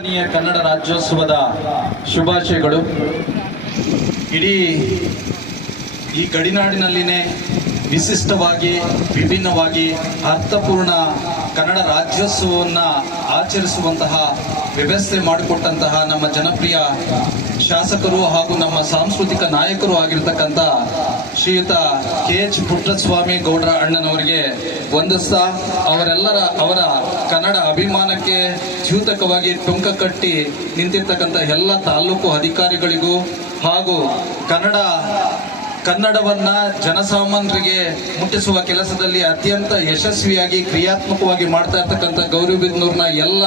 ಕನ್ನಡ ರಾಜ್ಯೋತ್ಸವದ ಶುಭಾಶಯಗಳು. ಇಡೀ ಈ ಗಡಿನಾಡಿನಲ್ಲಿನೇ ವಿಶಿಷ್ಟವಾಗಿ, ವಿಭಿನ್ನವಾಗಿ ಅರ್ಥಪೂರ್ಣ ಕನ್ನಡ ರಾಜ್ಯೋತ್ಸವವನ್ನು ಆಚರಿಸುವಂತಹ, ವ್ಯವಸ್ಥೆ ಮಾಡಿಕೊಟ್ಟಂತಹ ನಮ್ಮ ಜನಪ್ರಿಯ ಶಾಸಕರು ಹಾಗೂ ನಮ್ಮ ಸಾಂಸ್ಕೃತಿಕ ನಾಯಕರು ಆಗಿರ್ತಕ್ಕಂಥ ಶ್ರೀಯುತ ಕೆ ಎಚ್ ಪುಟ್ಟಸ್ವಾಮಿ ಗೌಡ್ರ ಅಣ್ಣನವರಿಗೆ ವಂದಿಸ್ತಾ ಅವರೆಲ್ಲರ ಅವರ ಕನ್ನಡ ಅಭಿಮಾನಕ್ಕೆ ದ್ಯೂತಕವಾಗಿ ಟುಂಕ ಕಟ್ಟಿ ನಿಂತಿರ್ತಕ್ಕಂಥ ಎಲ್ಲ ತಾಲೂಕು ಅಧಿಕಾರಿಗಳಿಗೂ ಹಾಗೂ ಕನ್ನಡ ಕನ್ನಡವನ್ನ ಜನಸಾಮಾನ್ಯರಿಗೆ ಮುಟ್ಟಿಸುವ ಕೆಲಸದಲ್ಲಿ ಅತ್ಯಂತ ಯಶಸ್ವಿಯಾಗಿ, ಕ್ರಿಯಾತ್ಮಕವಾಗಿ ಮಾಡ್ತಾ ಇರ್ತಕ್ಕಂಥ ಗೌರಿಬಿದನೂರಿನ ಎಲ್ಲ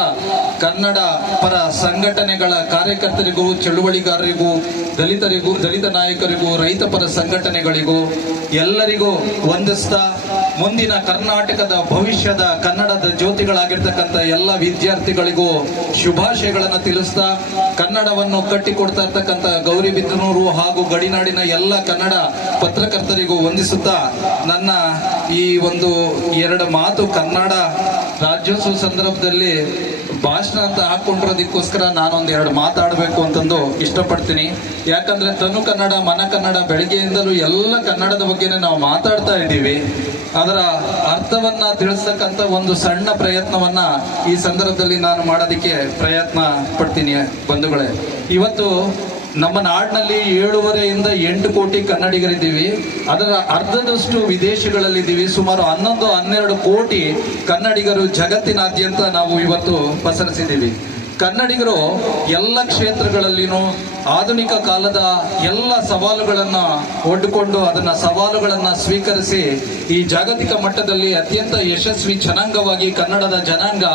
ಕನ್ನಡ ಪರ ಸಂಘಟನೆಗಳ ಕಾರ್ಯಕರ್ತರಿಗೂ, ಚಳುವಳಿಗಾರರಿಗೂ, ದಲಿತರಿಗೂ, ದಲಿತ ನಾಯಕರಿಗೂ, ರೈತ ಪರ ಸಂಘಟನೆಗಳಿಗೂ ಎಲ್ಲರಿಗೂ ವಂದಿಸ್ತಾ ಮುಂದಿನ ಕರ್ನಾಟಕದ ಭವಿಷ್ಯದ ಕನ್ನಡದ ಜ್ಯೋತಿಗಳಾಗಿರ್ತಕ್ಕಂಥ ಎಲ್ಲ ವಿದ್ಯಾರ್ಥಿಗಳಿಗೂ ಶುಭಾಶಯಗಳನ್ನು ತಿಳಿಸ್ತಾ ಕನ್ನಡವನ್ನು ಕಟ್ಟಿಕೊಡ್ತಾ ಇರ್ತಕ್ಕಂಥ ಗೌರಿಬಿದನೂರು ಹಾಗೂ ಗಡಿನಾಡಿನ ಎಲ್ಲ ಕನ್ನಡ ಪತ್ರಕರ್ತರಿಗೂ ವಂದಿಸುತ್ತಾ ನನ್ನ ಈ ಒಂದು ಎರಡು ಮಾತು ಕನ್ನಡ ರಾಜ್ಯೋತ್ಸವ ಸಂದರ್ಭದಲ್ಲಿ ಭಾಷಣ ಅಂತ ಹಾಕೊಂಡಿರೋದಕ್ಕೋಸ್ಕರ ನಾನೊಂದು ಎರಡು ಮಾತಾಡಬೇಕು ಅಂತಂದು ಇಷ್ಟಪಡ್ತೀನಿ. ಯಾಕಂದ್ರೆ ತನು ಕನ್ನಡ, ಮನ ಕನ್ನಡ ಬೆಳಗ್ಗೆಯಿಂದಲೂ ಎಲ್ಲ ಕನ್ನಡದ ಬಗ್ಗೆನೇ ನಾವು ಮಾತಾಡ್ತಾ ಇದ್ದೀವಿ. ಅದರ ಅರ್ಥವನ್ನ ತಿಳಿಸ್ತಕ್ಕಂಥ ಒಂದು ಸಣ್ಣ ಪ್ರಯತ್ನವನ್ನ ಈ ಸಂದರ್ಭದಲ್ಲಿ ನಾನು ಮಾಡೋದಕ್ಕೆ ಪ್ರಯತ್ನ ಪಡ್ತೀನಿ ಬಂಧುಗಳೇ. ಇವತ್ತು ನಮ್ಮ ನಾಡಿನಲ್ಲಿ ಏಳುವರೆಯಿಂದ ಎಂಟು ಕೋಟಿ ಕನ್ನಡಿಗರಿದ್ದೀವಿ. ಅದರ ಅರ್ಧದಷ್ಟು ವಿದೇಶಗಳಲ್ಲಿದ್ದೀವಿ. ಸುಮಾರು ಹನ್ನೊಂದು, ಹನ್ನೆರಡು ಕೋಟಿ ಕನ್ನಡಿಗರು ಜಗತ್ತಿನಾದ್ಯಂತ ನಾವು ಇವತ್ತು ಪಸರಿಸಿದ್ದೀವಿ. ಕನ್ನಡಿಗರು ಎಲ್ಲ ಕ್ಷೇತ್ರಗಳಲ್ಲಿನೂ ಆಧುನಿಕ ಕಾಲದ ಎಲ್ಲ ಸವಾಲುಗಳನ್ನು ಒಡ್ಡಿಕೊಂಡು ಅದನ್ನ ಸವಾಲುಗಳನ್ನ ಸ್ವೀಕರಿಸಿ ಈ ಜಾಗತಿಕ ಮಟ್ಟದಲ್ಲಿ ಅತ್ಯಂತ ಯಶಸ್ವಿ ಜನಾಂಗವಾಗಿ ಕನ್ನಡದ ಜನಾಂಗ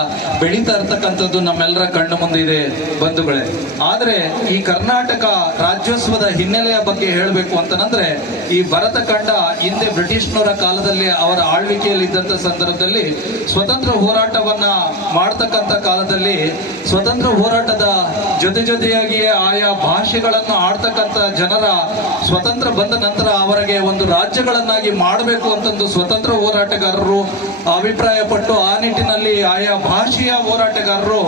ಬೆಳೀತಾ ಇರ್ತಕ್ಕಂಥದ್ದು ನಮ್ಮೆಲ್ಲರ ಕಣ್ಣು ಮುಂದಿದೆ ಬಂಧುಗಳೇ. ಆದರೆ ಈ ಕರ್ನಾಟಕ ರಾಜ್ಯೋತ್ಸವದ ಹಿನ್ನೆಲೆಯ ಬಗ್ಗೆ ಹೇಳಬೇಕು ಅಂತಂದ್ರೆ ಈ ಭರತ ಖಂಡ ಹಿಂದೆ ಬ್ರಿಟಿಷ್ನವರ ಕಾಲದಲ್ಲಿ ಅವರ ಆಳ್ವಿಕೆಯಲ್ಲಿ ಇದ್ದಂತ ಸಂದರ್ಭದಲ್ಲಿ ಸ್ವತಂತ್ರ ಹೋರಾಟವನ್ನ ಮಾಡ್ತಕ್ಕಂಥ ಕಾಲದಲ್ಲಿ ಸ್ವತಂತ್ರ ಹೋರಾಟದ ಜೊತೆ ಜೊತೆಯಾಗಿಯೇ ಆಯಾ ಭಾಷೆಗಳನ್ನು ಆಡ್ತಕ್ಕಂಥ ಜನರ ಸ್ವತಂತ್ರ ಬಂದ ನಂತರ ಅವರಿಗೆ ಒಂದು ರಾಜ್ಯಗಳನ್ನಾಗಿ ಮಾಡಬೇಕು ಅಂತಂದು ಸ್ವತಂತ್ರ ಹೋರಾಟಗಾರರು ಅಭಿಪ್ರಾಯ ಪಟ್ಟು ಆ ನಿಟ್ಟಿನಲ್ಲಿ ಆಯಾ ಭಾಷೆಯ ಹೋರಾಟಗಾರರು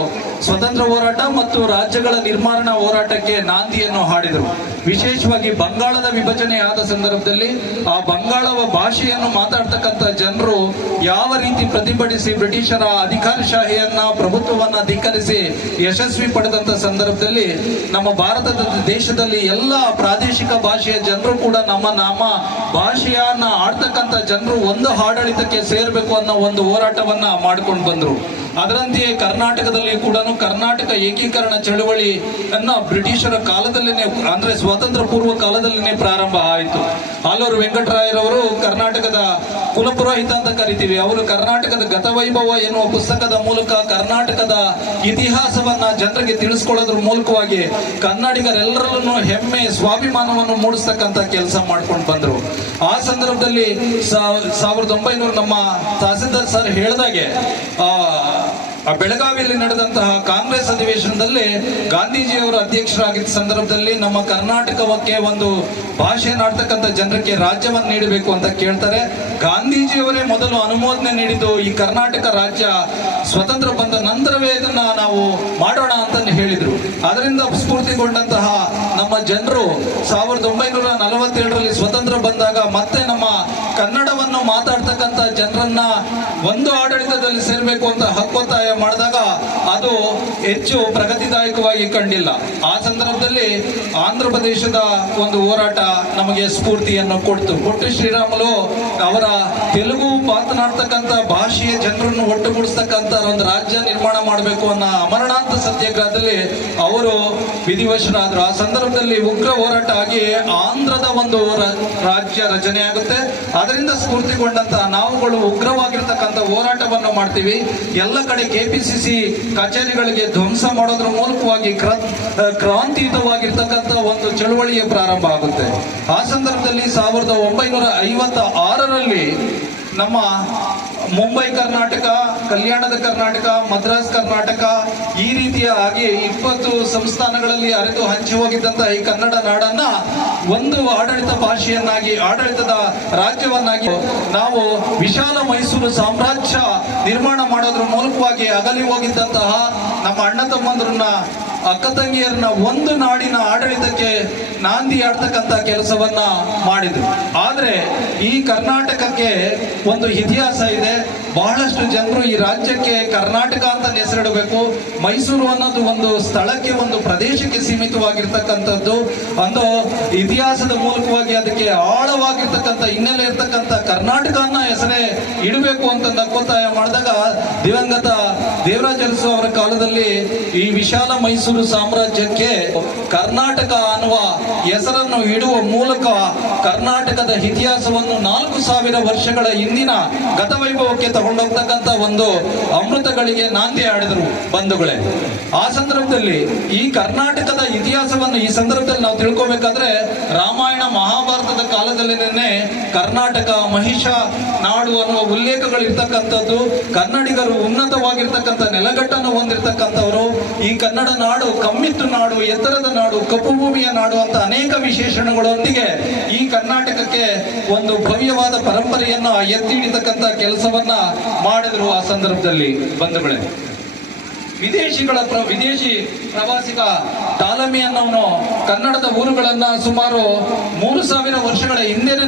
ಸ್ವತಂತ್ರ ಹೋರಾಟ ಮತ್ತು ರಾಜ್ಯಗಳ ನಿರ್ಮಾಣ ಹೋರಾಟಕ್ಕೆ ನಾಂದಿಯನ್ನು ಹಾಡಿದರು. ವಿಶೇಷವಾಗಿ ಬಂಗಾಳದ ವಿಭಜನೆ ಆದ ಸಂದರ್ಭದಲ್ಲಿ ಆ ಬಂಗಾಳವ ಭಾಷೆಯನ್ನು ಮಾತಾಡ್ತಕ್ಕಂಥ ಜನರು ಯಾವ ರೀತಿ ಪ್ರತಿಭಟಿಸಿ ಬ್ರಿಟಿಷರ ಅಧಿಕಾರಶಾಹಿಯನ್ನ ಪ್ರಭುತ್ವವನ್ನ ಧಿಕ್ಕರಿಸಿ ಯಶಸ್ವಿ ಪಡೆದಂತ ಸಂದರ್ಭದಲ್ಲಿ ನಮ್ಮ ಭಾರತದ ದೇಶದಲ್ಲಿ ಎಲ್ಲ ಪ್ರಾದೇಶಿಕ ಭಾಷೆಯ ಜನರು ಕೂಡ ನಮ್ಮ ನಮ್ಮ ಭಾಷೆಯನ್ನ ಆಡ್ತಕ್ಕಂಥ ಜನರು ಒಂದು ಆಡಳಿತಕ್ಕೆ ಸೇರ್ಬೇಕು ಅನ್ನೋ ಒಂದು ಹೋರಾಟವನ್ನ ಮಾಡ್ಕೊಂಡು ಬಂದ್ರು. ಅದರಂತೆಯೇ ಕರ್ನಾಟಕದಲ್ಲಿ ಕೂಡ ಕರ್ನಾಟಕ ಏಕೀಕರಣ ಚಳುವಳಿ ಅನ್ನ ಬ್ರಿಟಿಷರ ಕಾಲದಲ್ಲೇ ಅಂದ್ರೆ ಸ್ವಾತಂತ್ರ್ಯ ಪೂರ್ವ ಕಾಲದಲ್ಲೇ ಪ್ರಾರಂಭ ಆಯಿತು. ಆಲೂರು ವೆಂಕಟರಾಯರವರು ಕರ್ನಾಟಕದ ಕುಲಪುರೋಹಿತ ಅಂತ ಕರಿತೀವಿ. ಅವರು ಕರ್ನಾಟಕದ ಗತವೈಭವ ಎನ್ನುವ ಪುಸ್ತಕದ ಮೂಲಕ ಕರ್ನಾಟಕದ ಇತಿಹಾಸವನ್ನ ಜನರಿಗೆ ತಿಳಿಸ್ಕೊಳ್ಳೋದ್ರ ಮೂಲಕವಾಗಿ ಕನ್ನಡಿಗರೆಲ್ಲರಲ್ಲೂ ಹೆಮ್ಮೆ, ಸ್ವಾಭಿಮಾನವನ್ನು ಮೂಡಿಸ್ತಕ್ಕಂಥ ಕೆಲಸ ಮಾಡ್ಕೊಂಡು ಬಂದರು. ಆ ಸಂದರ್ಭದಲ್ಲಿ ಸಾವ್- ಸಾವಿರದ ಒಂಬೈನೂರು ನಮ್ಮ ತಹಸೀಲ್ದಾರ್ ಸರ್ ಹೇಳ್ದಾಗೆ ಆ ಬೆಳಗಾವಿಯಲ್ಲಿ ನಡೆದಂತಹ ಕಾಂಗ್ರೆಸ್ ಅಧಿವೇಶನದಲ್ಲಿ ಗಾಂಧೀಜಿಯವರು ಅಧ್ಯಕ್ಷರಾಗಿದ್ದ ಸಂದರ್ಭದಲ್ಲಿ ನಮ್ಮ ಕರ್ನಾಟಕಕ್ಕೆ ಒಂದು ಭಾಷೆ ನಾಡ್ತಕ್ಕಂಥ ಜನರಿಗೆ ರಾಜ್ಯವನ್ನು ನೀಡಬೇಕು ಅಂತ ಕೇಳ್ತಾರೆ. ಗಾಂಧೀಜಿಯವರೇ ಮೊದಲು ಅನುಮೋದನೆ ನೀಡಿದ್ದು ಈ ಕರ್ನಾಟಕ ರಾಜ್ಯ ಸ್ವತಂತ್ರ ಬಂದ ನಂತರವೇ ಇದನ್ನ ನಾವು ಮಾಡೋಣ ಅಂತ ಹೇಳಿದ್ರು. ಅದರಿಂದ ಸ್ಫೂರ್ತಿಗೊಂಡಂತಹ ನಮ್ಮ ಜನರು ಸಾವಿರದ ಒಂಬೈನೂರ ನಲವತ್ತೇಳರಲ್ಲಿ ಸ್ವತಂತ್ರ ಬಂದಾಗ ಮತ್ತೆ ನಮ್ಮ ಕನ್ನಡವನ್ನು ಮಾತಾಡ್ತಕ್ಕಂಥ ಜನರನ್ನ ಒಂದು ಆಡಳಿತದಲ್ಲಿ ಸೇರ್ಬೇಕು ಅಂತ ಹಕ್ಕೊತ್ತಾಯ ಮಾಡಿದಾಗ ಅದು ಹೆಚ್ಚು ಪ್ರಗತಿದಾಯಕವಾಗಿ ಕಂಡಿಲ್ಲ. ಆ ಸಂದರ್ಭದಲ್ಲಿ ಆಂಧ್ರ ಪ್ರದೇಶದ ಒಂದು ಹೋರಾಟ ನಮಗೆ ಸ್ಫೂರ್ತಿಯನ್ನು ಕೊಡ್ತು. ಕೊಟ್ಟು ಶ್ರೀರಾಮುಲು ಅವರ ತೆಲುಗು ಮಾತನಾಡ್ತಕ್ಕಂಥ ಭಾಷೆಯ ಜನರನ್ನು ಒಟ್ಟುಗೂಡಿಸ್ತಕ್ಕಂಥ ಒಂದು ರಾಜ್ಯ ನಿರ್ಮಾಣ ಮಾಡಬೇಕು ಅನ್ನೋ ಅಮರಣಾಂತ ಸತ್ಯಾಗ್ರಹದಲ್ಲಿ ಅವರು ವಿಧಿವಶರಾದರು. ಆ ಸಂದರ್ಭದಲ್ಲಿ ಉಗ್ರ ಹೋರಾಟ ಆಗಿ ಆಂಧ್ರದ ಒಂದು ರಾಜ್ಯ ರಚನೆ ಆಗುತ್ತೆ. ಅದರಿಂದ ಸ್ಫೂರ್ತಿಗೊಂಡಂತ ನಾವುಗಳು ಉಗ್ರವಾಗಿರ್ತಕ್ಕಂಥ ಹೋರಾಟವನ್ನು ಮಾಡ್ತೀವಿ. ಎಲ್ಲ ಕಡೆ ಕೆಪಿಸಿಸಿ ಕಚೇರಿಗಳಿಗೆ ಧ್ವಂಸ ಮಾಡೋದ್ರ ಮೂಲಕವಾಗಿ ಕ್ರ- ಕ್ರಾಂತಿಯುತವಾಗಿರ್ತಕ್ಕಂಥ ಒಂದು ಚಳುವಳಿಯ ಪ್ರಾರಂಭ ಆಗುತ್ತೆ. ಆ ಸಂದರ್ಭದಲ್ಲಿ ಸಾವಿರದ ಒಂಬೈನೂರ ಐವತ್ತ ಆರರಲ್ಲಿ ನಮ್ಮ ಮುಂಬೈ, ಕರ್ನಾಟಕ, ಕಲ್ಯಾಣದ ಕರ್ನಾಟಕ, ಮದ್ರಾಸ್, ಕರ್ನಾಟಕ, ಈ ರೀತಿಯಾಗಿ ಇಪ್ಪತ್ತು ಸಂಸ್ಥಾನಗಳಲ್ಲಿ ಅರೆದು ಹಂಚಿ ಹೋಗಿದ್ದಂತಹ ಈ ಕನ್ನಡ ನಾಡನ್ನ ಒಂದು ಆಡಳಿತ ಭಾಷೆಯನ್ನಾಗಿ, ಆಡಳಿತದ ರಾಜ್ಯವನ್ನಾಗಿ ನಾವು ವಿಶಾಲ ಮೈಸೂರು ಸಾಮ್ರಾಜ್ಯ ನಿರ್ಮಾಣ ಮಾಡೋದ್ರ ಮೂಲಕವಾಗಿ ಅಗಲಿ ಹೋಗಿದ್ದಂತಹ ನಮ್ಮ ಅಣ್ಣ ತಮ್ಮಂದ್ರನ್ನ ಅಕ್ಕ ತಂಗಿಯರನ್ನ ಒಂದು ನಾಡಿನ ಆಡಳಿತಕ್ಕೆ ನಾಂದಿ ಆಡ್ತಕ್ಕಂತ ಕೆಲಸವನ್ನ ಮಾಡಿದ್ರು. ಆದ್ರೆ ಈ ಕರ್ನಾಟಕಕ್ಕೆ ಒಂದು ಇತಿಹಾಸ ಇದೆ. ಬಹಳಷ್ಟು ಜನರು ಈ ರಾಜ್ಯಕ್ಕೆ ಕರ್ನಾಟಕ ಅಂತ ಹೆಸರಿಡಬೇಕು. ಮೈಸೂರು ಅನ್ನೋದು ಒಂದು ಸ್ಥಳಕ್ಕೆ, ಒಂದು ಪ್ರದೇಶಕ್ಕೆ ಸೀಮಿತವಾಗಿರ್ತಕ್ಕಂಥದ್ದು. ಒಂದು ಇತಿಹಾಸದ ಮೂಲಕವಾಗಿ ಅದಕ್ಕೆ ಆಳವಾಗಿರ್ತಕ್ಕಂಥ ಹಿನ್ನೆಲೆ ಇರ್ತಕ್ಕಂಥ ಕರ್ನಾಟಕ ಅನ್ನೋ ಹೆಸರೇ ಇಡಬೇಕು ಅಂತ ಒತ್ತಾಯ ಮಾಡಿದಾಗ ದಿವಂಗತ ದೇವರಾಜ ಅವರ ಕಾಲದಲ್ಲಿ ಈ ವಿಶಾಲ ಮೈಸೂರು ಸಾಮ್ರಾಜ್ಯಕ್ಕೆ ಕರ್ನಾಟಕ ಅನ್ನುವ ಹೆಸರನ್ನು ಇಡುವ ಮೂಲಕ ಕರ್ನಾಟಕದ ಇತಿಹಾಸವನ್ನು ನಾಲ್ಕು ಸಾವಿರ ವರ್ಷಗಳ ಹಿಂದಿನ ಗತವೈಭವಕ್ಕೆ ತಗೊಂಡೋಗ್ತಕ್ಕಂಥ ಒಂದು ಅಮೃತಗಳಿಗೆ ನಾಂದಿ ಆಡಿದರು ಬಂಧುಗಳೇ. ಆ ಸಂದರ್ಭದಲ್ಲಿ ಈ ಕರ್ನಾಟಕದ ಇತಿಹಾಸವನ್ನು ಈ ಸಂದರ್ಭದಲ್ಲಿ ನಾವು ತಿಳ್ಕೊಬೇಕಾದ್ರೆ ರಾಮಾಯಣ ಮಹಾಭಾರತದ ಕಾಲದಲ್ಲಿನೇ ಕರ್ನಾಟಕ ಮಹಿಷ ನಾಡು ಅನ್ನುವ ಉಲ್ಲೇಖಗಳು ಇರ್ತಕ್ಕಂಥದ್ದು ಕನ್ನಡಿಗರು ಉನ್ನತವಾಗಿರ್ತಕ್ಕಂಥ ನೆಲಗಟ್ಟನ್ನು ಹೊಂದಿರತಕ್ಕಂಥವರು, ಈ ಕನ್ನಡ ನಾಡು, ಕಮ್ಮಿತ್ತು ನಾಡು, ಎತ್ತರದ ನಾಡು ಕಪ್ಪು ಭೂಮಿಯ ನಾಡು ಅಂತ ಅನೇಕ ವಿಶೇಷಣಗಳೊಂದಿಗೆ ಈ ಕರ್ನಾಟಕಕ್ಕೆ ಒಂದು ಭವ್ಯವಾದ ಪರಂಪರೆಯನ್ನು ಎತ್ತಿ ಹಿಡಿತಕ್ಕಂಥ ಕೆಲಸವನ್ನ ಮಾಡಿದ್ರು ಆ ಸಂದರ್ಭದಲ್ಲಿ ಬಂಧುಗಳೇ. ವಿದೇಶಿಗಳ ಪ್ರ- ವಿದೇಶಿ ಪ್ರವಾಸಿಗ ತಾಲಮಿಯನ್ನು ಕನ್ನಡದ ಊರುಗಳನ್ನು ಸುಮಾರು ಮೂರು ಸಾವಿರ ವರ್ಷಗಳ ಅವನು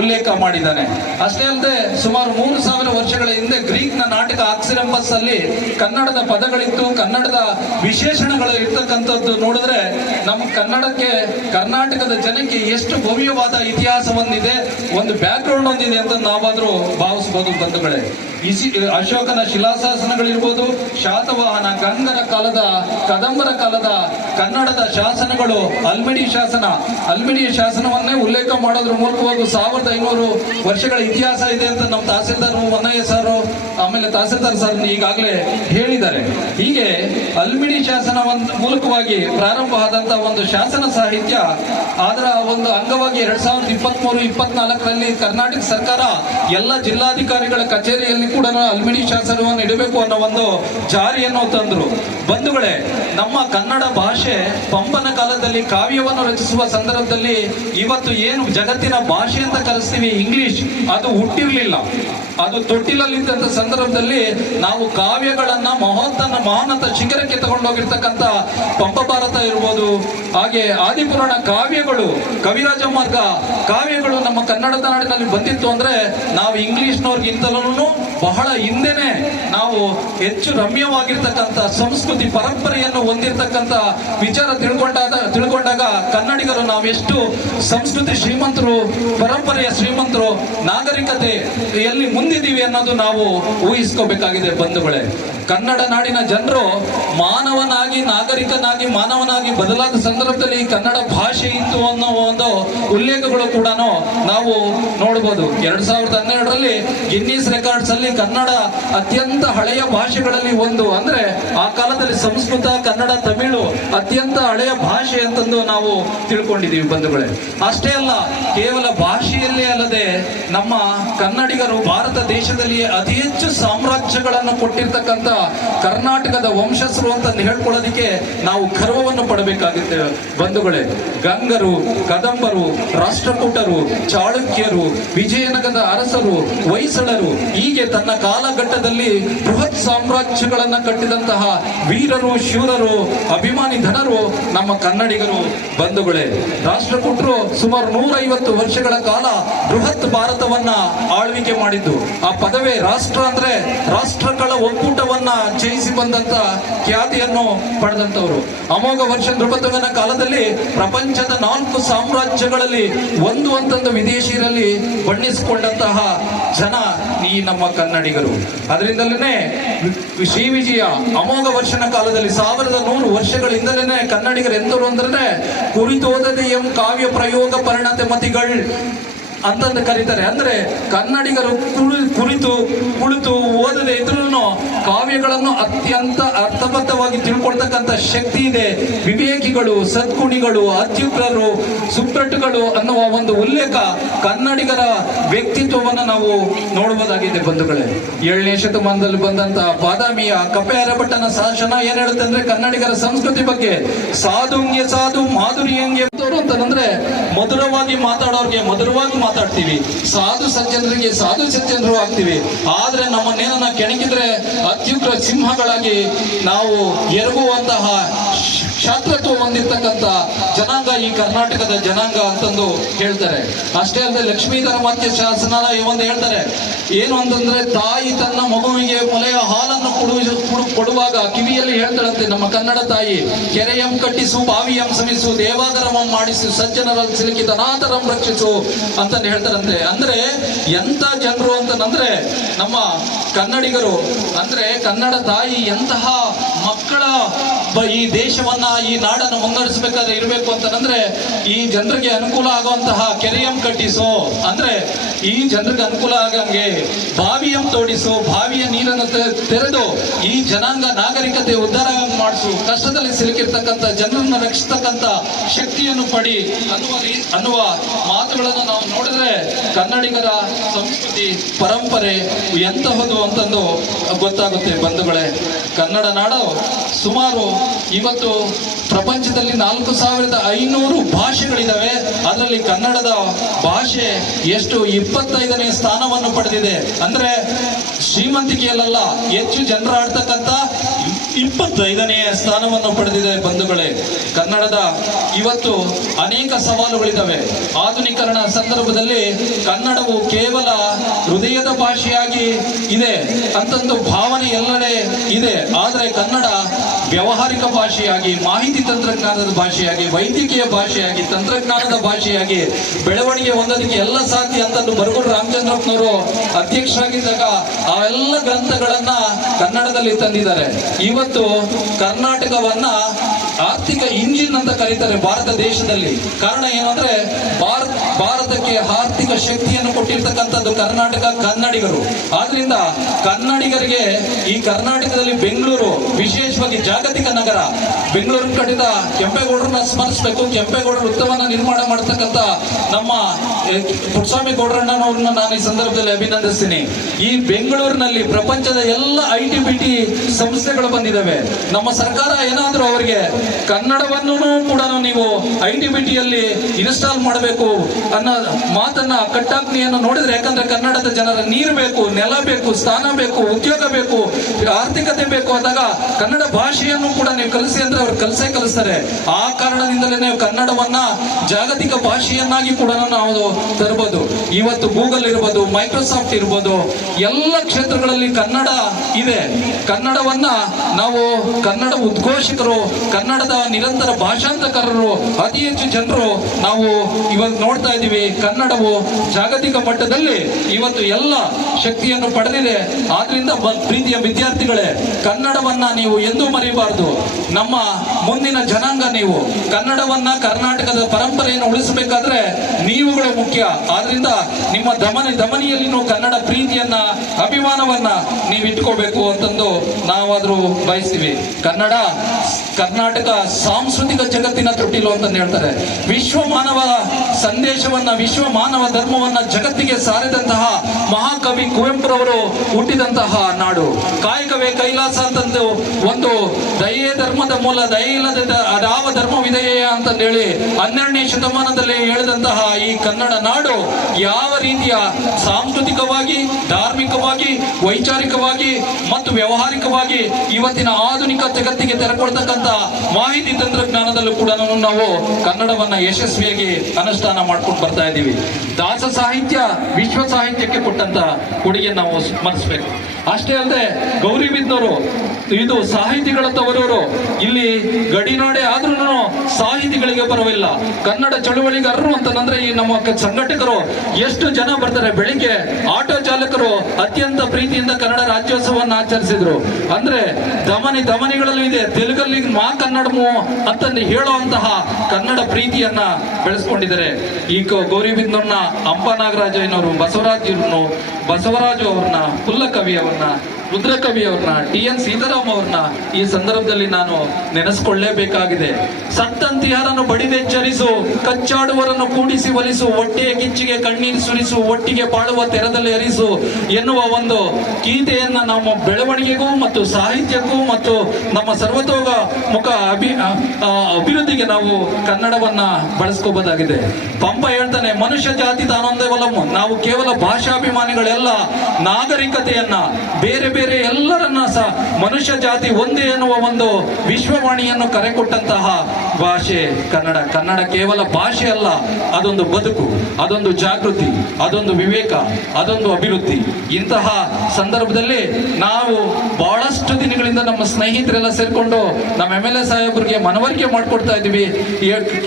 ಉಲ್ಲೇಖ ಮಾಡಿದ್ದಾನೆ. ಅಷ್ಟೇ ಅಲ್ಲದೆ ಸುಮಾರು ಮೂರು ಸಾವಿರ ವರ್ಷಗಳ ಹಿಂದೆ ಗ್ರೀಕ್ನ ನಾಟಕ ಆಕ್ಸಿರಂಬಸ್ ಅಲ್ಲಿ ಕನ್ನಡದ ಪದಗಳಿತ್ತು, ಕನ್ನಡದ ವಿಶೇಷಣಗಳು ಇರ್ತಕ್ಕಂಥದ್ದು ನೋಡಿದ್ರೆ ನಮ್ಮ ಕನ್ನಡಕ್ಕೆ, ಕರ್ನಾಟಕದ ಜನಕ್ಕೆ ಎಷ್ಟು ಭವ್ಯವಾದ ಇತಿಹಾಸ ಹೊಂದಿದೆ ಒಂದು ಬ್ಯಾಕ್ ಗ್ರೌಂಡ್ ಹೊಂದಿದೆ ಅಂತ ನಾವಾದ್ರೂ ಭಾವಿಸಬಹುದು ಬಂಧುಗಳೇ. ಇಸಿ, ಅಶೋಕನ ಶಿಲಾಶಾಸನಗಳಿರ್ಬೋದು, ಶಾತವಾಹನ, ಗಂಗರ ಕಾಲದ, ಕದಂಬರ ಕಾಲದ ಕನ್ನಡದ ಶಾಸನಗಳು, ಅಲ್ಮಿಡಿ ಶಾಸನ. ಅಲ್ಮಿಡಿ ಶಾಸನವನ್ನೇ ಉಲ್ಲೇಖ ಮಾಡೋದ್ರ ಮೂಲಕವಾಗಿ ಸಾವಿರದ ಐನೂರು ವರ್ಷಗಳ ಇತಿಹಾಸ ಇದೆ ಅಂತ ನಮ್ಮ ತಹಸೀಲ್ದಾರ್ ವನ್ನಯ್ಯ ಸರ್, ಆಮೇಲೆ ತಹಸೀಲ್ದಾರ್ ಸರ್ ಈಗಾಗಲೇ ಹೇಳಿದ್ದಾರೆ. ಹೀಗೆ ಅಲ್ಮಿಡಿ ಶಾಸನ ಮೂಲಕವಾಗಿ ಪ್ರಾರಂಭ ಆದಂತ ಒಂದು ಶಾಸನ ಸಾಹಿತ್ಯ ಅದರ ಒಂದು ಅಂಗವಾಗಿ ಎರಡ್ ಸಾವಿರದ ಇಪ್ಪತ್ತ್ ಮೂರು ಇಪ್ಪತ್ನಾಲ್ಕರಲ್ಲಿ ಕರ್ನಾಟಕ ಸರ್ಕಾರ ಎಲ್ಲ ಜಿಲ್ಲಾಧಿಕಾರಿಗಳ ಕಚೇರಿಯಲ್ಲಿ ಕೂಡ ಅಲ್ಮಿಡಿ ಶಾಸನವನ್ನು ಇಡಬೇಕು ಅನ್ನೋ ಒಂದು ಜಾರಿಯನ್ನು ತಂದ್ರು. ಬಂಧುಗಳೇ, ನಮ್ಮ ಕನ್ನಡ ಭಾಷೆ ಪಂಪನ ಕಾಲದಲ್ಲಿ ಕಾವ್ಯವನ್ನು ರಚಿಸುವ ಸಂದರ್ಭದಲ್ಲಿ ಇವತ್ತು ಏನು ಜಗತ್ತಿನ ಭಾಷೆ ಅಂತ ಕಲಿಸ್ತೀವಿ ಇಂಗ್ಲಿಷ್, ಅದು ಹುಟ್ಟಿರಲಿಲ್ಲ. ಅದು ತೊಟ್ಟಿಲಲ್ಲಿದ್ದಂಥ ಸಂದರ್ಭದಲ್ಲಿ ನಾವು ಕಾವ್ಯಗಳನ್ನ ಮಹೋತ್ತನ ಮಹಾನಂತ ಶಿಖರಕ್ಕೆ ತಗೊಂಡೋಗಿರ್ತಕ್ಕಂಥ ಪಂಪ ಭಾರತ ಇರ್ಬೋದು, ಹಾಗೆ ಆದಿಪುರಾಣ ಕಾವ್ಯಗಳು, ಕವಿರಾಜ ಮಾರ್ಗ ಕಾವ್ಯಗಳು ನಮ್ಮ ಕನ್ನಡದ ನಾಡಿನಲ್ಲಿ ಬಂದಿತ್ತು ಅಂದ್ರೆ ನಾವು ಇಂಗ್ಲಿಷ್ನವ್ರಿಗಿಂತಲೂ ಬಹಳ ಹಿಂದೆನೆ ನಾವು ಹೆಚ್ಚು ರಮ್ಯವಾಗಿರ್ತಕ್ಕಂಥ ಸಂಸ್ಕೃತಿ ಪರಂಪರೆಯನ್ನು ಹೊಂದಿರತಕ್ಕಂಥ ವಿಚಾರ ತಿಳ್ಕೊಂಡಾಗ ತಿಳ್ಕೊಂಡಾಗ ಕನ್ನಡಿಗರು ನಾವೆಷ್ಟು ಸಂಸ್ಕೃತಿ ಶ್ರೀಮಂತರು, ಪರಂಪರೆಯ ಶ್ರೀಮಂತರು, ನಾಗರಿಕತೆ ಎಲ್ಲಿ ಮುಂದಿದ್ದೀವಿ ಅನ್ನೋದು ನಾವು ಊಹಿಸ್ಕೋಬೇಕಾಗಿದೆ ಬಂಧುಗಳೇ. ಕನ್ನಡ ನಾಡಿನ ಜನರು ಮಾನವನಾಗಿ, ನಾಗರಿಕನಾಗಿ, ಮಾನವನಾಗಿ ಬದಲಾದ ಸಂದರ್ಭದಲ್ಲಿ ಕನ್ನಡ ಭಾಷೆ ಇತ್ತು ಅನ್ನೋ ಒಂದು ಉಲ್ಲೇಖಗಳು ಕೂಡ ನಾವು ನೋಡಬಹುದು ಎರಡ್ ಸಾವಿರದ ಹನ್ನೆರಡರಲ್ಲಿ ಗಿನ್ನೀಸ್ ರೆಕಾರ್ಡ್ಸ್ ಅಲ್ಲಿ ಕನ್ನಡ ಅತ್ಯಂತ ಹಳೆಯ ಭಾಷೆಗಳಲ್ಲಿ ಒಂದು ಅಂದ್ರೆ ಆ ಕಾಲದಲ್ಲಿ ಸಂಸ್ಕೃತ, ಕನ್ನಡ, ತಮಿಳು ಅತ್ಯಂತ ಹಳೆಯ ಭಾಷೆ ಅಂತಂದು ನಾವು ತಿಳ್ಕೊಂಡಿದ್ದೀವಿ ಬಂಧುಗಳೇ. ಅಷ್ಟೇ ಅಲ್ಲ, ಕೇವಲ ಭಾಷೆಯಲ್ಲೇ ಅಲ್ಲದೆ ನಮ್ಮ ಕನ್ನಡಿಗರು ಭಾರತ ದೇಶದಲ್ಲಿ ಅತಿ ಹೆಚ್ಚು ಸಾಮ್ರಾಜ್ಯಗಳನ್ನು ಕೊಟ್ಟಿರ್ತಕ್ಕಂಥ ಕರ್ನಾಟಕದ ವಂಶಸ್ಥರು ಅಂತ ಹೇಳ್ಕೊಳ್ಳೋದಕ್ಕೆ ನಾವು ಗರ್ವವನ್ನು ಪಡಬೇಕಾಗುತ್ತೆ ಬಂಧುಗಳೇ. ಗಂಗರು, ಕದಂಬರು, ರಾಷ್ಟ್ರಕೂಟರು, ಚಾಳುಕ್ಯರು, ವಿಜಯನಗರದ ಅರಸರು, ಹೊಯ್ಸಳರು, ಹೀಗೆ ತನ್ನ ಕಾಲಘಟ್ಟದಲ್ಲಿ ಬೃಹತ್ ಸಾಮ್ರಾಜ್ಯಗಳನ್ನು ಕಟ್ಟಿದಂತಹ ವೀರರು, ಶೂರರು, ಅಭಿಮಾನಿ ಧನರು ನಮ್ಮ ಕನ್ನಡಿಗರು, ಬಂಧುಗಳೇ. ರಾಷ್ಟ್ರಕೂಟರು ಸುಮಾರು ನೂರೈವತ್ತು ವರ್ಷಗಳ ಕಾಲ ಬೃಹತ್ ಭಾರತವನ್ನ ಆಳ್ವಿಕೆ ಮಾಡಿದ್ದು. ಆ ಪದವೇ ರಾಷ್ಟ್ರ ಅಂದ್ರೆ ರಾಷ್ಟ್ರಗಳ ಒಕ್ಕೂಟವನ್ನ ಜಯಿಸಿ ಬಂದಂತ ಖ್ಯಾತಿಯನ್ನು ಪಡೆದಂತವರು ಅಮೋಘ ವರ್ಷ ನೃಪತುಂಗನ ಕಾಲದಲ್ಲಿ ಪ್ರಪಂಚದ ನಾಲ್ಕು ಸಾಮ್ರಾಜ್ಯಗಳಲ್ಲಿ ಒಂದು ಅಂತಂದು ವಿದೇಶಿಯರಲ್ಲಿ ಬಣ್ಣಿಸಿಕೊಂಡಂತಹ ಜನ ಈ ನಮ್ಮ ಕನ್ನಡಿಗರು. ಅದರಿಂದಲೇ ಶ್ರೀ ವಿಜಯ ಅಮೋಘ ವರ್ಷನ ಕಾಲದಲ್ಲಿ ಸಾವಿರದ ನೂರು ವರ್ಷಗಳಿಂದಲೇ ಕನ್ನಡಿಗರು ಎಂದರು ಅಂದ್ರೆ ಕುರಿತೋದದೆ ಎಂ ಕಾವ್ಯ ಪ್ರಯೋಗ ಪರಿಣತೆ ಮತಿಗಳ್ ಅಂತಂದು ಕರೀತಾರೆ. ಅಂದ್ರೆ ಕನ್ನಡಿಗರು ಕುಳಿ ಕುಳಿತು ಕುಳಿತು ಓದದೆ ಇದ್ರೂ ಕಾವ್ಯಗಳನ್ನು ಅತ್ಯಂತ ಅರ್ಥಬದ್ಧವಾಗಿ ತಿಳ್ಕೊಳ್ತಕ್ಕಂಥ ಶಕ್ತಿ ಇದೆ. ವಿವೇಕಿಗಳು, ಸದ್ಗುಣಿಗಳು, ಅತ್ಯುಗ್ರರು, ಸುಪ್ರಟುಗಳು ಅನ್ನುವ ಒಂದು ಉಲ್ಲೇಖ ಕನ್ನಡಿಗರ ವ್ಯಕ್ತಿತ್ವವನ್ನು ನಾವು ನೋಡಬಹುದಾಗಿದೆ ಬಂಧುಗಳೇ. ಏಳನೇ ಶತಮಾನದಲ್ಲಿ ಬಂದಂತಹ ಬಾದಾಮಿಯ ಕಪ್ಪೆ ಅರಭಟ್ಟನ ಶಾಸನ ಏನ್ ಹೇಳುತ್ತೆ ಅಂದ್ರೆ ಕನ್ನಡಿಗರ ಸಂಸ್ಕೃತಿ ಬಗ್ಗೆ. ಸಾಧುಂಗೆ ಸಾಧು ಮಾಧುರ್ಯಂಗೆ ಹೆಂಗೆ ಅಂತಂದ್ರೆ ಮಧುರವಾಗಿ ಮಾತಾಡೋರ್ಗೆ ಮಧುರವಾಗಿ ಮಾತಾಡ್ತೀವಿ. ಸಾಧು ಸಜ್ಜನರಿಗೆ ಸಾಧು ಸಜ್ಜನರು ಆಗ್ತೀವಿ. ಆದರೆ ನಮ್ಮನ್ನೇನನ್ನ ಕೆಣಕಿದ್ರೆ ಅತ್ಯುಗ್ರ ಸಿಂಹಗಳಾಗಿ ನಾವು ಎರಗುವಂತಹ ಶಾಸ್ತ್ರತ್ವ ಹೊಂದಿರ್ತಕ್ಕಂಥ ಜನಾಂಗ ಈ ಕರ್ನಾಟಕದ ಜನಾಂಗ ಅಂತಂದು ಹೇಳ್ತಾರೆ. ಅಷ್ಟೇ ಅಲ್ಲದೆ ಲಕ್ಷ್ಮೀಧರ ಮಾತ್ಯ ಶಾಸನ ಒಂದು ಹೇಳ್ತಾರೆ. ಏನು ಅಂತಂದ್ರೆ ತಾಯಿ ತನ್ನ ಮಗುವಿಗೆ ಮೊಲೆಯ ಹಾಲನ್ನು ಕೊಡುವ ಕೊಡು- ಕೊಡುವಾಗ ಕಿವಿಯಲ್ಲಿ ಹೇಳ್ತಾಳಂತೆ ನಮ್ಮ ಕನ್ನಡ ತಾಯಿ, ಕೆರೆಯಂ ಕಟ್ಟಿಸು, ಬಾವಿಯಂ ಸಮಿಸು ದೇವಾದರಂ ಮಾಡಿಸು, ಸಜ್ಜನರಲ್ಲಿ ಸಿಲುಕಿ ಧನಾಧರಂ ರಕ್ಷಿಸು ಅಂತಂದು ಹೇಳ್ತಾರಂತೆ ಅಂದ್ರೆ ಎಂತ ಜನರು ಅಂತಂದ್ರೆ ನಮ್ಮ ಕನ್ನಡಿಗರು, ಅಂದ್ರೆ ಕನ್ನಡ ತಾಯಿ ಎಂತಹ ಮಕ್ಕಳ ಈ ದೇಶವನ್ನ ಈ ನಾಡನ್ನು ಮುನ್ನಡೆಸಬೇಕಾದ್ರೆ ಇರಬೇಕು ಅಂತಂದ್ರೆ ಈ ಜನರಿಗೆ ಅನುಕೂಲ ಆಗುವಂತಹ ಕೆರೆಯಂ ಕಟ್ಟಿಸು, ಅಂದ್ರೆ ಈ ಜನರಿಗೆ ಅನುಕೂಲ ಆಗಂಗೆ ಬಾವಿಯಂ ತೋಡಿಸು, ಬಾವಿಯ ನೀರನ್ನು ತೆರೆದು ಈ ಜನಾಂಗ ನಾಗರಿಕತೆ ಉದ್ಧಾರ ಮಾಡಿಸು, ಕಷ್ಟದಲ್ಲಿ ಸಿಲುಕಿರ್ತಕ್ಕಂಥ ಜನರನ್ನ ರಕ್ಷಿಸ್ತಕ್ಕಂಥ ಶಕ್ತಿಯನ್ನು ಪಡಿ ಅನ್ನುವ ಅನ್ನುವ ಮಾತುಗಳನ್ನು ನಾವು ನೋಡಿದ್ರೆ ಕನ್ನಡಿಗರ ಸಂಸ್ಕೃತಿ, ಪರಂಪರೆ ಎಂತಹದು ಅಂತಂದು ಗೊತ್ತಾಗುತ್ತೆ ಬಂಧುಗಳೇ. ಕನ್ನಡ ನಾಡು ಸುಮಾರು ಇವತ್ತು ಪ್ರಪಂಚದಲ್ಲಿ ನಾಲ್ಕು ಸಾವಿರದ ಐನೂರು ಭಾಷೆಗಳಿದ್ದಾವೆ ಅದರಲ್ಲಿ ಕನ್ನಡದ ಭಾಷೆ ಎಷ್ಟು ಇಪ್ಪತ್ತೈದನೇ ಸ್ಥಾನವನ್ನು ಪಡೆದಿದೆ. ಅಂದ್ರೆ ಶ್ರೀಮಂತಿಕೆಯಲ್ಲ ಹೆಚ್ಚು ಜನರ ಆಡ್ತಕ್ಕಂಥ ಇಪ್ಪತ್ತೈದನೆಯ ಸ್ಥಾನವನ್ನು ಪಡೆದಿದೆ ಬಂಧುಗಳೇ. ಕನ್ನಡದ ಇವತ್ತು ಅನೇಕ ಸವಾಲುಗಳಿದ್ದಾವೆ. ಆಧುನೀಕರಣ ಸಂದರ್ಭದಲ್ಲಿ ಕನ್ನಡವು ಕೇವಲ ಹೃದಯದ ಭಾಷೆಯಾಗಿ ಇದೆ. ಅಂತಂದು ಭಾವನೆ ಎಲ್ಲೆಡೆ ಇದೆ. ಆದರೆ ಕನ್ನಡ ವ್ಯಾವಹಾರಿಕ ಭಾಷೆಯಾಗಿ, ಮಾಹಿತಿ ತಂತ್ರಜ್ಞಾನದ ಭಾಷೆಯಾಗಿ, ವೈದ್ಯಕೀಯ ಭಾಷೆಯಾಗಿ, ತಂತ್ರಜ್ಞಾನದ ಭಾಷೆಯಾಗಿ ಬೆಳವಣಿಗೆ ಹೊಂದೋದಕ್ಕೆ ಎಲ್ಲ ಸಾಧ್ಯ ಅಂತಂದು ಬರಗೂರು ರಾಮಚಂದ್ರಪ್ಪನವರು ಅಧ್ಯಕ್ಷರಾಗಿದ್ದಾಗ ಆ ಎಲ್ಲ ಗ್ರಂಥಗಳನ್ನ ಕನ್ನಡದಲ್ಲಿ ತಂದಿದ್ದಾರೆ. ಇವತ್ತು ಕರ್ನಾಟಕವನ್ನ ಆರ್ಥಿಕ ಇಂಜಿನ್ ಅಂತ ಕರೀತಾರೆ ಭಾರತ ದೇಶದಲ್ಲಿ. ಕಾರಣ ಏನಂದ್ರೆ, ಭಾರತ, ಭಾರತಕ್ಕೆ ಆರ್ಥಿಕ ಶಕ್ತಿಯನ್ನು ಕೊಟ್ಟಿರ್ತಕ್ಕಂಥದ್ದು ಕರ್ನಾಟಕ ಕನ್ನಡಿಗರು. ಆದ್ರಿಂದ ಕನ್ನಡಿಗರಿಗೆ ಈ ಕರ್ನಾಟಕದಲ್ಲಿ ಬೆಂಗಳೂರು ವಿಶೇಷವಾಗಿ ಜಾಗತಿಕ ನಗರ, ಬೆಂಗಳೂರು ಕಡೆದ ಕೆಂಪೇಗೌಡರನ್ನ ಸ್ಮರಿಸಬೇಕು. ಕೆಂಪೇಗೌಡರು ಉತ್ತಮನ ನಿರ್ಮಾಣ ಮಾಡತಕ್ಕಂಥ ನಮ್ಮ ಪುಟ್ಸ್ವಾಮಿ ಗೌಡರಣ್ಣನವ್ರನ್ನ ನಾನು ಈ ಸಂದರ್ಭದಲ್ಲಿ ಅಭಿನಂದಿಸ್ತೀನಿ. ಈ ಬೆಂಗಳೂರಿನಲ್ಲಿ ಪ್ರಪಂಚದ ಎಲ್ಲ ಐ ಟಿ ಬಿ ಟಿ ಸಂಸ್ಥೆಗಳು ಬಂದಿದ್ದಾವೆ. ನಮ್ಮ ಸರ್ಕಾರ ಏನಾದರೂ ಅವರಿಗೆ ಕನ್ನಡವನ್ನು ಕೂಡ ನೀವು ಐ ಟಿ ಬಿ ಟಿಯಲ್ಲಿ ಇನ್ಸ್ಟಾಲ್ ಮಾಡಬೇಕು ಅನ್ನೋ ಮಾತನ್ನ ಕಟ್ಟಾಜ್ಞೆಯನ್ನು ನೋಡಿದ್ರೆ ಯಾಕಂದ್ರೆ ಕನ್ನಡದ ಜನರ ನೀರು ಬೇಕು, ನೆಲ ಬೇಕು, ಸ್ಥಾನ ಬೇಕು, ಉದ್ಯೋಗ ಬೇಕು, ಆರ್ಥಿಕತೆ ಬೇಕು ಅಂದಾಗ ಕನ್ನಡ ಭಾಷೆಯನ್ನು ಕೂಡ ನೀವು ಕಲಿಸಿ ಅಂದ್ರೆ ಅವ್ರು ಕಲಿಸೇ ಕಲಿಸ್ತಾರೆ. ಆ ಕಾರಣದಿಂದಲೇ ನೀವು ಕನ್ನಡವನ್ನ ಜಾಗತಿಕ ಭಾಷೆಯನ್ನಾಗಿ ಕೂಡ ನಾವು ತರಬಹುದು ಇವತ್ತು ಗೂಗಲ್ ಇರ್ಬೋದು, ಮೈಕ್ರೋಸಾಫ್ಟ್ ಇರ್ಬೋದು, ಎಲ್ಲ ಕ್ಷೇತ್ರಗಳಲ್ಲಿ ಕನ್ನಡ ಇದೆ. ಕನ್ನಡವನ್ನ ನಾವು ಕನ್ನಡ ಉದ್ಘೋಷಕರು ಕನ್ನಡದ ನಿರಂತರ ಭಾಷಾಂತಕರರು ಅತಿ ಹೆಚ್ಚು ಜನರು ನಾವು ಇವತ್ತು ನೋಡ್ತಾ ಇದ್ದೀವಿ. ಕನ್ನಡವು ಜಾಗತಿಕ ಮಟ್ಟದಲ್ಲಿ ಇವತ್ತು ಎಲ್ಲ ಶಕ್ತಿಯನ್ನು ಪಡೆದಿದೆ. ಆದ್ರಿಂದ ಪ್ರೀತಿಯ ವಿದ್ಯಾರ್ಥಿಗಳೇ, ಕನ್ನಡವನ್ನ ನೀವು ಎಂದೂ ಮರೆಯಬಾರದು ನಮ್ಮ ಮುಂದಿನ ಜನಾಂಗ ನೀವು. ಕನ್ನಡವನ್ನ ಕರ್ನಾಟಕದ ಪರಂಪರೆಯನ್ನು ಉಳಿಸಬೇಕಾದ್ರೆ ನೀವುಗಳು ಮುಖ್ಯ. ಆದ್ರಿಂದ ನಿಮ್ಮ ದಮನಿ ದಮನಿಯಲ್ಲಿ ಕನ್ನಡ ಪ್ರೀತಿಯನ್ನ, ಅಭಿಮಾನವನ್ನ ನೀವು ಇಟ್ಕೋಬೇಕು ಅಂತಂದು ನಾವಾದ್ರೂ ಬಯಸ್ತೀವಿ. ಕನ್ನಡ ಕರ್ನಾಟಕ ಸಾಂಸ್ಕೃತಿಕ ಜಗತ್ತಿನ ತೊಟ್ಟಿಲು ಅಂತ ಹೇಳ್ತಾರೆ. ವಿಶ್ವ ಮಾನವ ಸಂದೇಶವನ್ನ, ವಿಶ್ವ ಮಾನವ ಧರ್ಮವನ್ನ ಜಗತ್ತಿಗೆ ಸಾರಿದಂತಹ ಮಹಾಕವಿ ಕುವೆಂಪುರವರು ಹುಟ್ಟಿದಂತಹ ನಾಡು. ಕಾಯಕವೇ ಕೈಲಾಸ ಅಂತಂದು ಒಂದು ದಯೆ ಧರ್ಮದ ಮೂಲ, ದಯೆ ಇಲ್ಲದ ಯಾವ ಧರ್ಮವಿದೆಯೇ ಅಂತಂದೇಳಿ ಹನ್ನೆರಡನೇ ಶತಮಾನದಲ್ಲಿ ಹೇಳಿದಂತಹ ಈ ಕನ್ನಡ ನಾಡು ಯಾವ ರೀತಿಯ ಸಾಂಸ್ಕೃತಿಕವಾಗಿ, ಧಾರ್ಮಿಕವಾಗಿ, ವೈಚಾರಿಕವಾಗಿ ಮತ್ತು ವ್ಯಾವಹಾರಿಕವಾಗಿ ಇವತ್ತಿನ ಆಧುನಿಕ ಜಗತ್ತಿಗೆ ತೆರೆಕೊಳ್ತಕ್ಕಂಥ ಮಾಹಿತಿ ತಂತ್ರಜ್ಞಾನದಲ್ಲೂ ಕೂಡ ನಾವು ಕನ್ನಡವನ್ನ ಯಶಸ್ವಿಯಾಗಿ ಅನುಷ್ಠಾನ ಮಾಡ್ಕೊಂಡು ಬರ್ತಾ ಇದ್ದೀವಿ. ದಾಸ ಸಾಹಿತ್ಯ ವಿಶ್ವ ಸಾಹಿತ್ಯಕ್ಕೆ ಕೊಟ್ಟಂತ ಕೊಡುಗೆ ನಾವು ಸ್ಮರಿಸ್ಬೇಕು. ಅಷ್ಟೇ ಅಲ್ಲದೆ ಗೌರಿಬಿದ್ನವರು ಇದು ಸಾಹಿತಿಗಳ ತವರೂರು ಇಲ್ಲಿ ಗಡಿನಾಡೆ ಆದ್ರೂ ಸಾಹಿತಿಗಳಿಗೆ ಬರವಿಲ್ಲ ಕನ್ನಡ ಚಳುವಳಿಗಾರರು ಅಂತಂದ್ರೆ ಈ ನಮ್ಮ ಸಂಘಟಕರು ಎಷ್ಟು ಜನ ಬರ್ತಾರೆ. ಬೆಳಿಗ್ಗೆ ಆಟೋ ಚಾಲಕರು ಅತ್ಯಂತ ಪ್ರೀತಿಯಿಂದ ಕನ್ನಡ ರಾಜ್ಯೋತ್ಸವವನ್ನು ಆಚರಿಸಿದ್ರು. ಅಂದ್ರೆ ದಮನಿ ದಮನಿಗಳಲ್ಲೂ ಇದೆ. ತೆಲುಗಲ್ಲಿ ಮಾ ಕನ್ನಡಮು ಅಂತ ಹೇಳುವಂತಹ ಕನ್ನಡ ಪ್ರೀತಿಯನ್ನ ಬೆಳೆಸ್ಕೊಂಡಿದ್ದಾರೆ. ಈ ಕ- ಅಂಬ ನಾಗರಾಜ ನಾಗರಾಜಯ್ಯನವರು ಬಸವರಾಜರನ್ನು ಬಸವರಾಜು ಅವ್ರನ್ನ ಪುಲ್ಲಕವಿ ಅವ್ರನ್ನ ರುದ್ರಕವಿ ಅವ್ರನ್ನ, ಟಿ ಎನ್ ಸೀತಾರಾಮ್ ಅವ್ರನ್ನ ಈ ಸಂದರ್ಭದಲ್ಲಿ ನಾನು ನೆನೆಸ್ಕೊಳ್ಳೇಬೇಕಾಗಿದೆ. ಸತ್ತಂತಿಯಾರನ್ನು ಬಡಿದೆಚ್ಚರಿಸು ಕಚ್ಚಾಡುವರನ್ನು ಕೂಡಿಸಿ ಒಲಿಸು ಒಟ್ಟೆಯ ಕಿಚ್ಚಿಗೆ ಕಣ್ಣೀರು ಸುರಿಸು, ಒಟ್ಟಿಗೆ ಬಾಳುವ ತೆರದಲ್ಲಿ ಹರಿಸು ಎನ್ನುವ ಒಂದು ಗೀತೆಯನ್ನ ನಮ್ಮ ಬೆಳವಣಿಗೆಗೂ ಮತ್ತು ಸಾಹಿತ್ಯಕ್ಕೂ ಮತ್ತು ನಮ್ಮ ಸರ್ವತೋಗ ಮುಖ ಅಭಿ ಅಭಿವೃದ್ಧಿಗೆ ನಾವು ಕನ್ನಡವನ್ನ ಬಳಸ್ಕೋಬಹುದಾಗಿದೆ ಪಂಪ ಹೇಳ್ತಾನೆ, ಮನುಷ್ಯ ಜಾತಿ ತಾನೊಂದೇವಲಂ ನಾವು ಕೇವಲ ಭಾಷಾಭಿಮಾನಿಗಳೆಲ್ಲ ನಾಗರಿಕತೆಯನ್ನ ಬೇರೆ ಬೇರೆ ಎಲ್ಲರನ್ನ ಸಹ ಮನುಷ್ಯ ಜಾತಿ ಒಂದೇ ಎನ್ನುವ ಒಂದು ವಿಶ್ವವಾಣಿಯನ್ನು ಕರೆ ಕೊಟ್ಟಂತಹ ಭಾಷೆ ಕನ್ನಡ. ಕನ್ನಡ ಕೇವಲ ಭಾಷೆ ಅಲ್ಲ, ಅದೊಂದು ಬದುಕು, ಅದೊಂದು ಜಾಗೃತಿ, ಅದೊಂದು ವಿವೇಕ, ಅದೊಂದು ಅಭಿವೃದ್ಧಿ. ಇಂತಹ ಸಂದರ್ಭದಲ್ಲಿ ನಾವು ಬಹಳಷ್ಟು ದಿನಗಳಿಂದ ನಮ್ಮ ಸ್ನೇಹಿತರೆಲ್ಲ ಸೇರಿಕೊಂಡು ನಮ್ಮ ಎಂ ಎಲ್ ಎ ಸಾಹೇಬರಿಗೆ ಮನವರಿಕೆ ಮಾಡಿಕೊಡ್ತಾ ಇದ್ವಿ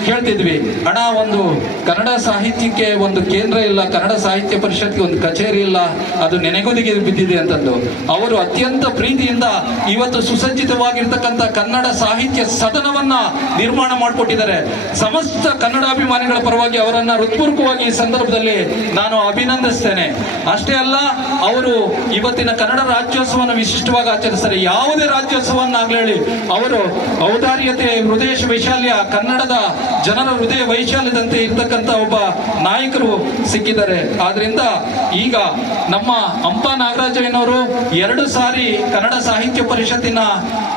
ಕೇಳ್ತಿದ್ವಿ. ಹಣ ಒಂದು ಕನ್ನಡ ಸಾಹಿತ್ಯಕ್ಕೆ ಒಂದು ಕೇಂದ್ರ ಇಲ್ಲ, ಕನ್ನಡ ಸಾಹಿತ್ಯ ಪರಿಷತ್ಗೆ ಒಂದು ಕಚೇರಿ ಇಲ್ಲ, ಅದು ನೆನೆಗುದಿಗೆ ಬಿದ್ದಿದೆ ಅಂತಂದು. ಅವರು ಅತ್ಯಂತ ಪ್ರೀತಿಯಿಂದ ಇವತ್ತು ಸುಸಜ್ಜಿತವಾಗಿರ್ತಕ್ಕಂಥ ಕನ್ನಡ ಸಾಹಿತ್ಯ ಸದನವನ್ನ ನಿರ್ಮಾಣ ಮಾಡಿಕೊಟ್ಟಿದ್ದಾರೆ. ಸಮಸ್ತ ಕನ್ನಡಾಭಿಮಾನಿಗಳ ಪರವಾಗಿ ಅವರನ್ನ ಹೃತ್ಪೂರ್ವಕವಾಗಿ ಈ ಸಂದರ್ಭದಲ್ಲಿ ನಾನು ಅಭಿನಂದಿಸ್ತೇನೆ. ಅಷ್ಟೇ ಅಲ್ಲ, ಅವರು ಇವತ್ತಿನ ಕನ್ನಡ ರಾಜ್ಯೋತ್ಸವವನ್ನು ವಿಶಿಷ್ಟವಾಗಿ ಆಚರಿಸ್ತಾರೆ. ಯಾವುದೇ ಹೇಳಿ ಅವರು ಔದಾರ್ಯತೆ, ಹೃದಯ ವೈಶಾಲ್ಯ, ಕನ್ನಡದ ಜನರ ಹೃದಯ ವೈಶಾಲ್ಯದಂತೆ ಇರ್ತಕ್ಕಂಥ ಒಬ್ಬ ನಾಯಕರು ಸಿಕ್ಕಿದ್ದಾರೆ. ಆದ್ರಿಂದ ಈಗ ನಮ್ಮ ಅಂಪ ನಾಗರಾಜಯ್ಯನವರು ಎರಡು ಸಾರಿ ಕನ್ನಡ ಸಾಹಿತ್ಯ ಪರಿಷತ್ತಿನ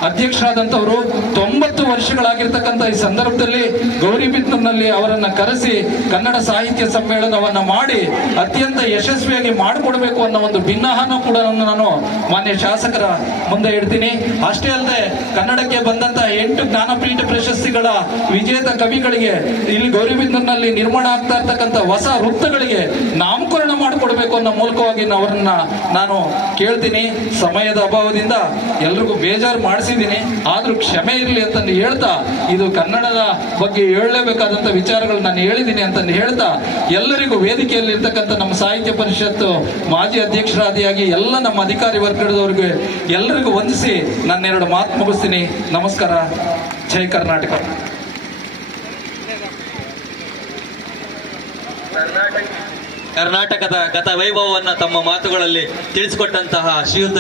ಅಧ್ಯಕ್ಷರಾದಂಥವರು ತೊಂಬತ್ತು ವರ್ಷಗಳಾಗಿರ್ತಕ್ಕಂಥ ಈ ಸಂದರ್ಭದಲ್ಲಿ ಗೌರಿಬಿದ್ನೂರಿನಲ್ಲಿ ಅವರನ್ನು ಕರೆಸಿ ಕನ್ನಡ ಸಾಹಿತ್ಯ ಸಮ್ಮೇಳನವನ್ನು ಮಾಡಿ ಅತ್ಯಂತ ಯಶಸ್ವಿಯಾಗಿ ಮಾಡಿಕೊಡಬೇಕು ಅನ್ನೋ ಒಂದು ಭಿನ್ನಹನ ಕೂಡ ನಾನು ಮಾನ್ಯ ಶಾಸಕರ ಮುಂದೆ ಇಡ್ತೀನಿ. ಅಷ್ಟೇ ಅಲ್ಲದೆ ಕನ್ನಡಕ್ಕೆ ಬಂದಂತಹ ಎಂಟು ಜ್ಞಾನಪೀಠ ಪ್ರಶಸ್ತಿಗಳ ವಿಜೇತ ಕವಿಗಳಿಗೆ ಇಲ್ಲಿ ಗೌರಿಬಿದ್ನೂರಿನಲ್ಲಿ ನಿರ್ಮಾಣ ಆಗ್ತಾ ಇರ್ತಕ್ಕಂಥ ಹೊಸ ವೃತ್ತಗಳಿಗೆ ನಾಮಕರಣ ಮಾಡಿಕೊಡ್ಬೇಕು ಅನ್ನೋ ಮೂಲಕವಾಗಿ ಅವರನ್ನ ನಾನು ಕೇಳ್ತೀನಿ. ಸಮಯದ ಅಭಾವದಿಂದ ಎಲ್ರಿಗೂ ಬೇಜಾರು ಮಾಡಿಸಿದ್ದೀನಿ. ಆದರೂ ಕ್ಷಮೆ ಇರಲಿ ಅಂತಂದು ಹೇಳ್ತಾ, ಇದು ಕನ್ನಡದ ಬಗ್ಗೆ ಹೇಳಲೇಬೇಕಾದಂತ ವಿಚಾರಗಳು ನಾನು ಹೇಳಿದ್ದೀನಿ ಅಂತಂದು ಹೇಳ್ತಾ ಎಲ್ಲರಿಗೂ ವೇದಿಕೆಯಲ್ಲಿ ಇರ್ತಕ್ಕಂಥ ನಮ್ಮ ಸಾಹಿತ್ಯ ಪರಿಷತ್ತು ಮಾಜಿ ಅಧ್ಯಕ್ಷರಾದಿಯಾಗಿ ಎಲ್ಲ ನಮ್ಮ ಅಧಿಕಾರಿ ವರ್ಗದವ್ರಿಗೆ ಎಲ್ಲರಿಗೂ ವಂದಿಸಿ ನನ್ನೆರಡು ಮಾತು ಮುಗಿಸ್ತೀನಿ. ನಮಸ್ಕಾರ. ಜೈ ಕರ್ನಾಟಕ. ಕರ್ನಾಟಕದ ಗತ ವೈಭವವನ್ನ ತಮ್ಮ ಮಾತುಗಳಲ್ಲಿ ತಿಳಿಸಿಕೊಟ್ಟಂತಹ ಶ್ರೀಯುತ